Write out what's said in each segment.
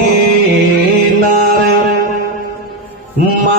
মদিনার মা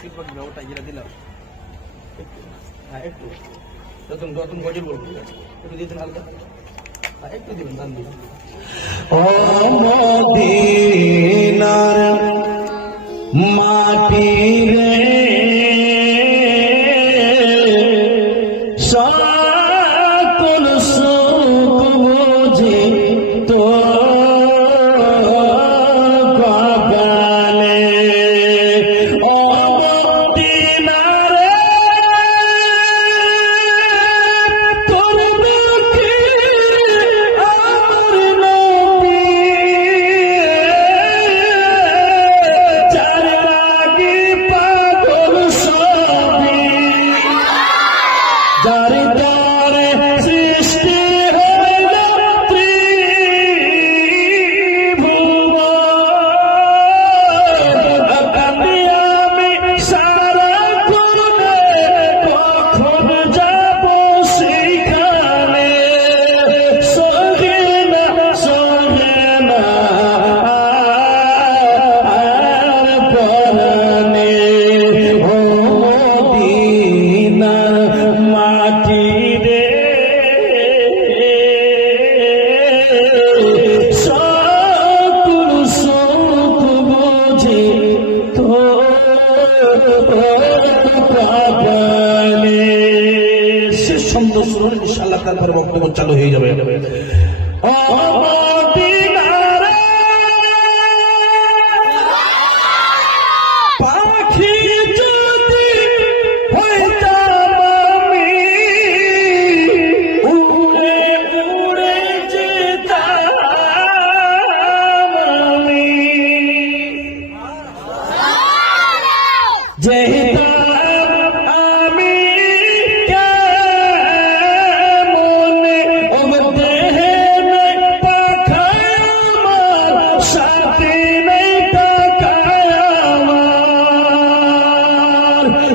टिपक जाओ टाइगर दिला হ্যাঁ একটু যতন যতন গজে বলবো একটু দিয়ে দিন হালকা হ্যাঁ একটু দিবেন দান দিন মদিনার মাটির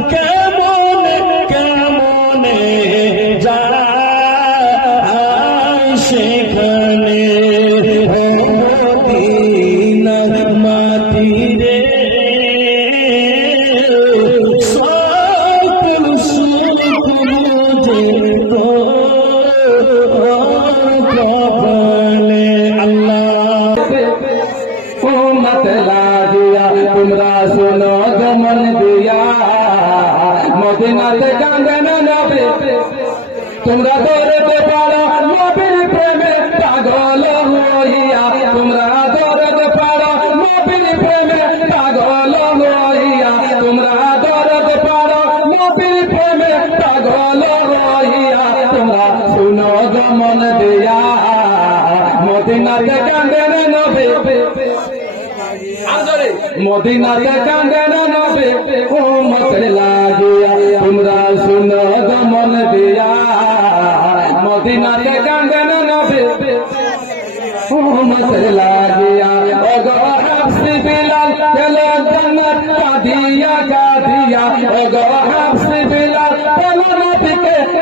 كان মদিনাতে কাঁদেন নবে। মদিনাতে কাঁদেন নবে। ও মত লাগিয়া, তোমরা শুনো দমন দিয়া। মদিনাতে কাঁদেন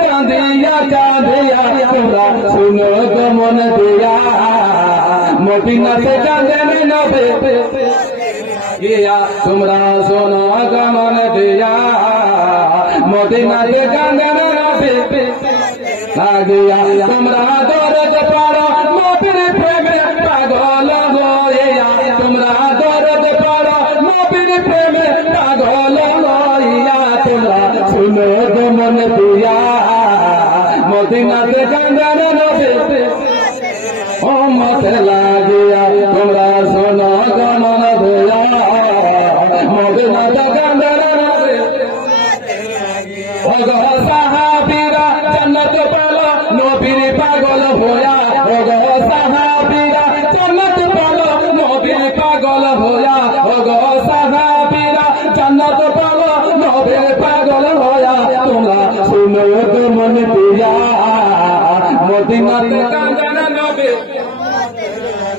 কাঁদিয়া কাঁদিয়া তোরা শুনো তো মন দিয়া। মদিনাতে কাঁদেন নবে। ইয়া তোমরা শোনো গমন দিয়া। মদিনাতে কাঁদেন নবে। লাগিয়া তোমরা দরজ পারো মতির da da da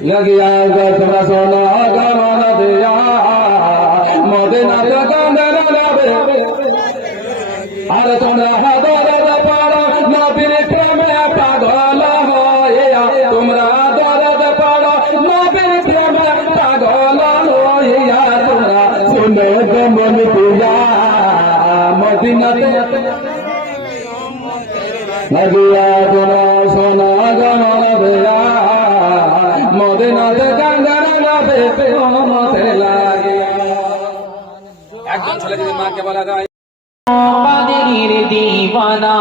লাগিয়া তোমরা সোনা গানা দেয়া মদিনা কান্দে রাবে আর তোমরা হাদার পাড়া নবীর প্রেমে পাগল হইয়া তোমরা দরদ পাড়া নবীর প্রেমে পাগল হইয়া তোমরা মদিনা একজন ছেলে যদি মাকে বলা যায়। দিবানা।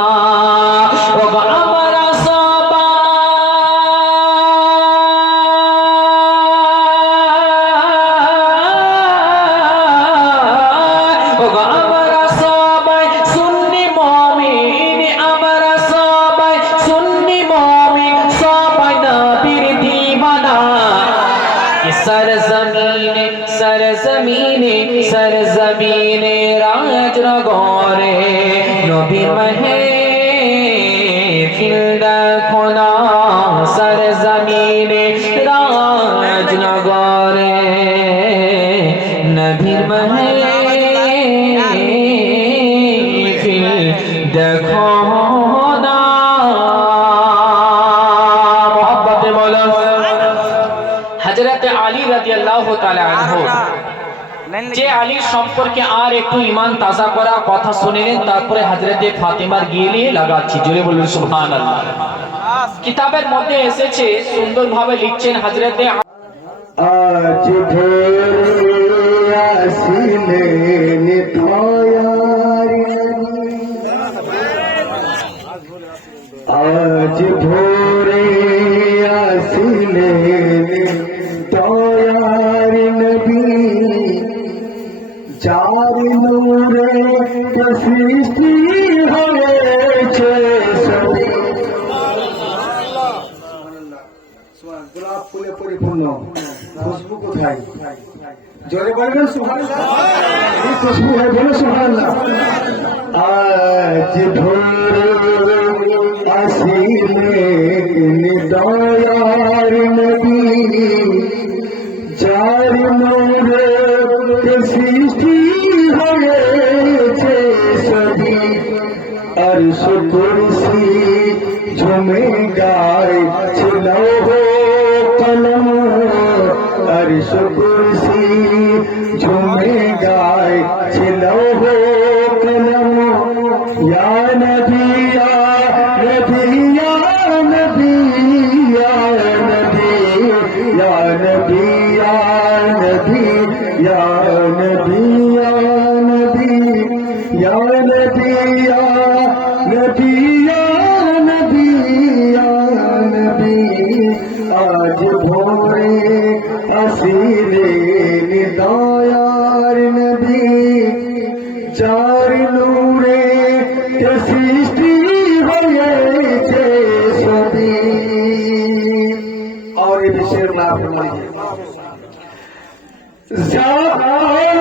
সম্পর্কে আর একটু ইমান তাজা করা কথা শুনে নিন, তারপরে হাজরতে ফাতেমার গিয়ে লাগাচ্ছি। জোরে বলুন সুহান কিতাবের মধ্যে এসেছে, সুন্দরভাবে লিখছেন হাজরতে করবেন খুশবু হয় বলো সোহান আজ ভোর আসিলে দয়ার নদী, যার মোরে সৃষ্টি হয়েছে সদি আর সুকুরসি ঝুমে গায় ছিল কলম। আর সুকুর Dạ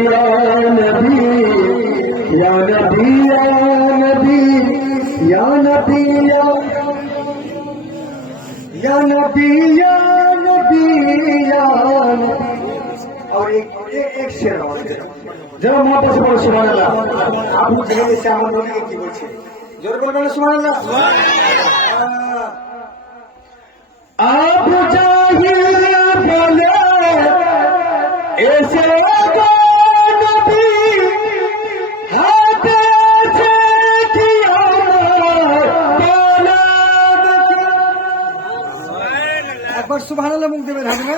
एक शेयर যেন মহাপাশ বড় সুমান আল্লাহ আপনি যেখানে এসে আমার মনে কি বলছে? জোর আল্লাহ মুখ দেবেন হাজরা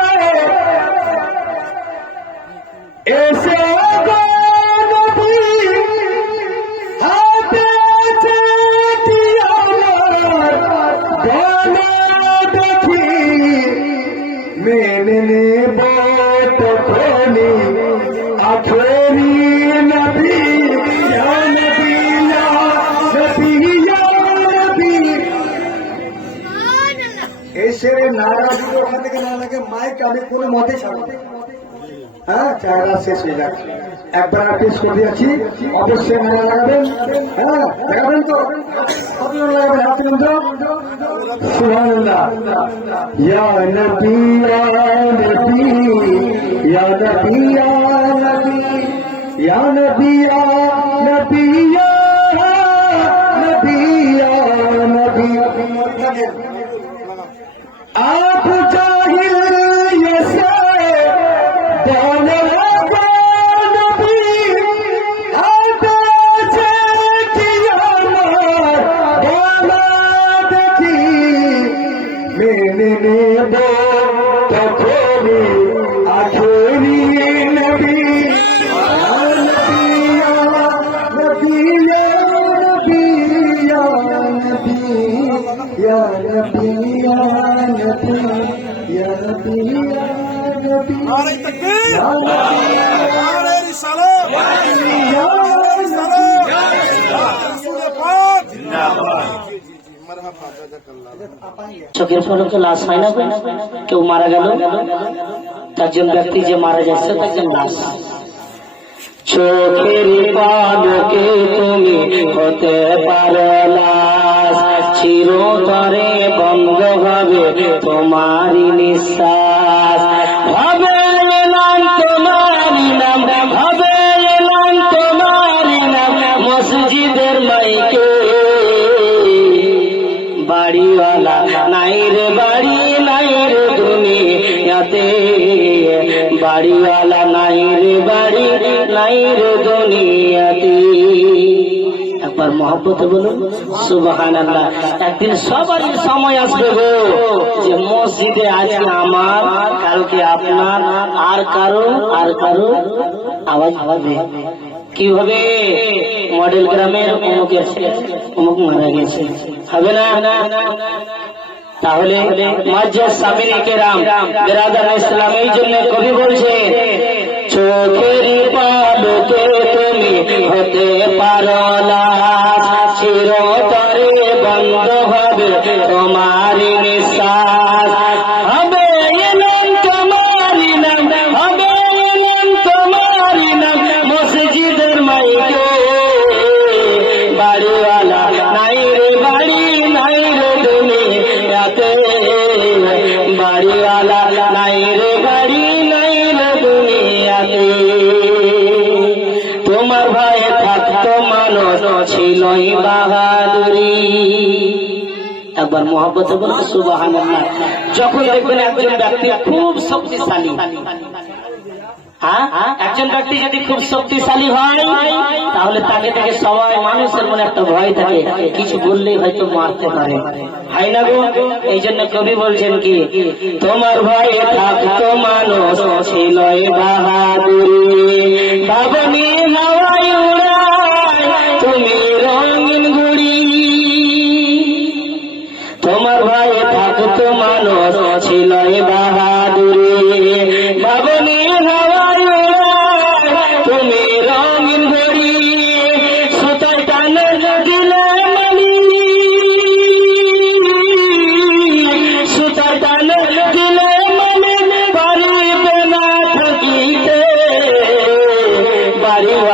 এসে দেখি মেনে নেব তখনই আখেরি নবী এসে নারা দিল থেকে না মাইক আমি কোনো মতে ছাড়বো হ্যাঁ চায়না শেষ হয়ে যাচ্ছে একবার আর টেস্ট করে দিয়েছি, অবশ্যই নারা লাগাবেন হ্যাঁ লাগাবেন তো। কতজন লাগাবেন হাত তুলুন তো সুবহানাল্লাহ। ইয়া নবী ইয়া নবী, ইয়া आप نبي يا চোখের ফলকে লাশ হয় না কেউ মারা গেল। জন্য ব্যক্তি যে মারা যাচ্ছে তারজন লাশ। চোখের পালকে তুমি হতে পারো লাশ চিরতরে বন্ধ হবে তোমারই নিঃশ্বাস। হবে নাম নাম, হবে নাম নাম, মসজিদের মাইকে। বাড়িওয়ালা, নাই রে বাড়ি, নাই রে দুনিয়াতে বাড়িওয়ালা, নাই রে বাড়ি, নাই রে একবার মহব্বত বলুন সুবাহান আল্লাহ একদিন সবারই সময় আসবে গো, যে মসজিদে আজকে আমার, কালকে আপনার, আর কারও আর কারও আওয়াজ হবে। কি হবে মডেল গ্রামের অমুকের ছেলে অমুক মারা গেছে। হবে না? তাহলে মসজিদ সামিরি কেরাম, বেরাদার ইসলাম, এই জন্য কবি বলছে চোখের পালকে তুমি হতে পারো লাশ চিরতরে বন্ধ হবে তোমার একবার মহব্বত বলতে সুবাহান যখন দেখবেন একজন ব্যক্তি খুব শক্তিশালী। হ্যাঁ? একজন ব্যক্তি যদি খুব শক্তিশালী হয়, তাহলে তাকে থেকে সবাই মানুষের মনে একটা ভয় থাকে। কিছু বললেই হয়তো মারতে পারে। হয় না গো? এই জন্য কবি বলছেন কি, তোমার ভয়ে থাকতো মানুষ বাহাদুরি। বাবনি عليه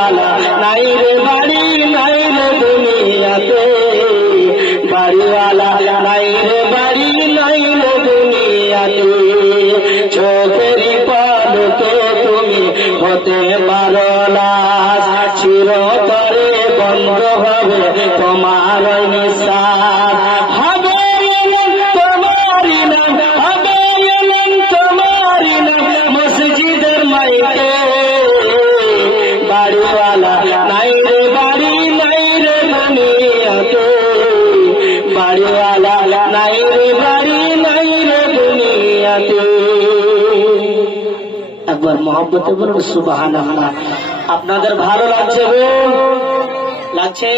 একবার মহব্বতে বলুন সুবাহান আপনাদের ভালো লাগছে গো? লাগছে?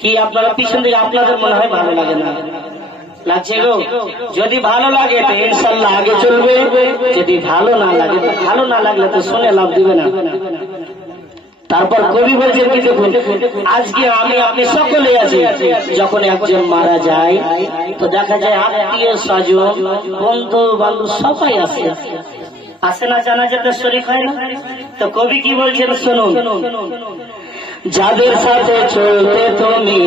কি আপনারা পিছন দিকে আপনাদের মনে হয় ভালো লাগে না? লাগছে গো? যদি ভালো লাগে ইনশাল্লাহ আগে চলবে। যদি ভালো না লাগে ভালো না লাগলে তো শুনে লাভ দিবে না। তারপর কবি বলছেন কি দেখুন, আজকে আমি আপনি সকলে আছি, যখন একজন মারা যায়, তো দেখা যায় আত্মীয় স্বজন বন্ধু বান্ধব সবাই আছে। আসে না জানা যেতে শরীর হয় না? তো কবি কি বলছেন শুনুন, যাদের সাথে চলতে তুমি,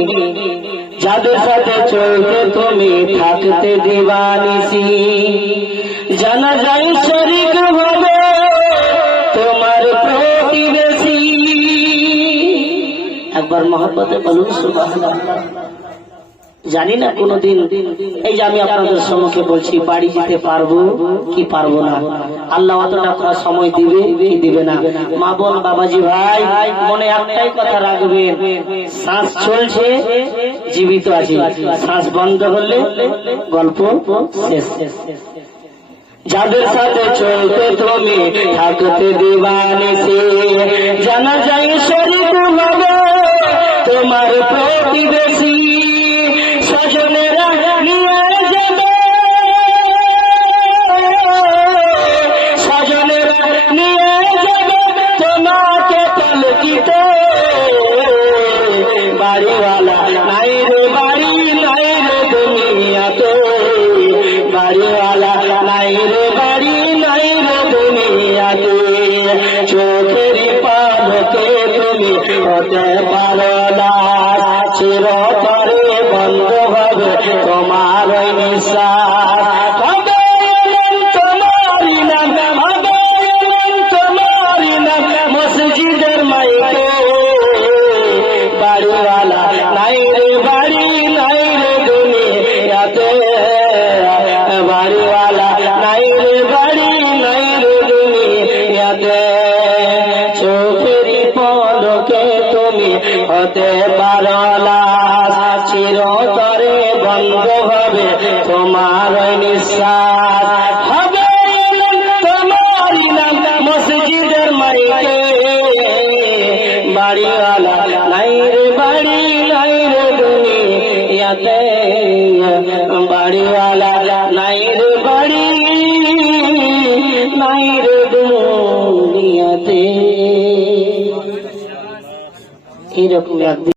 যাদের সাথে চলতে তুমি থাকতে দিবানিসি, জানা যায় শরীর হবে একবার মহব্বতে বলুন জানি না কোনদিন এই যে আমি আপনাদের সম্মুখে বলছি, বাড়ি যেতে পারব কি পারব না? আল্লাহ অতটা সময় দিবে কি দিবে না? মা বোন, বাবাজি, ভাই, মনে একটাই কথা রাখবেন, শ্বাস চলছে, জীবিত আছে। শ্বাস বন্ধ হলে গল্প শেষ। যাদের সাথে চলতে তুমি থাকতে দিবানিসি জানা যায় শরীর হবে তোমার প্রতিবেশী স্বজনেরা নিয়ে যাবে। স্বজনেরা নিয়ে যাবে তোমাকে পালকিতে। বাড়িওয়ালা, নাই রে বাড়ি, নাই রে দুনিয়াতে। বাড়িওয়ালা হতে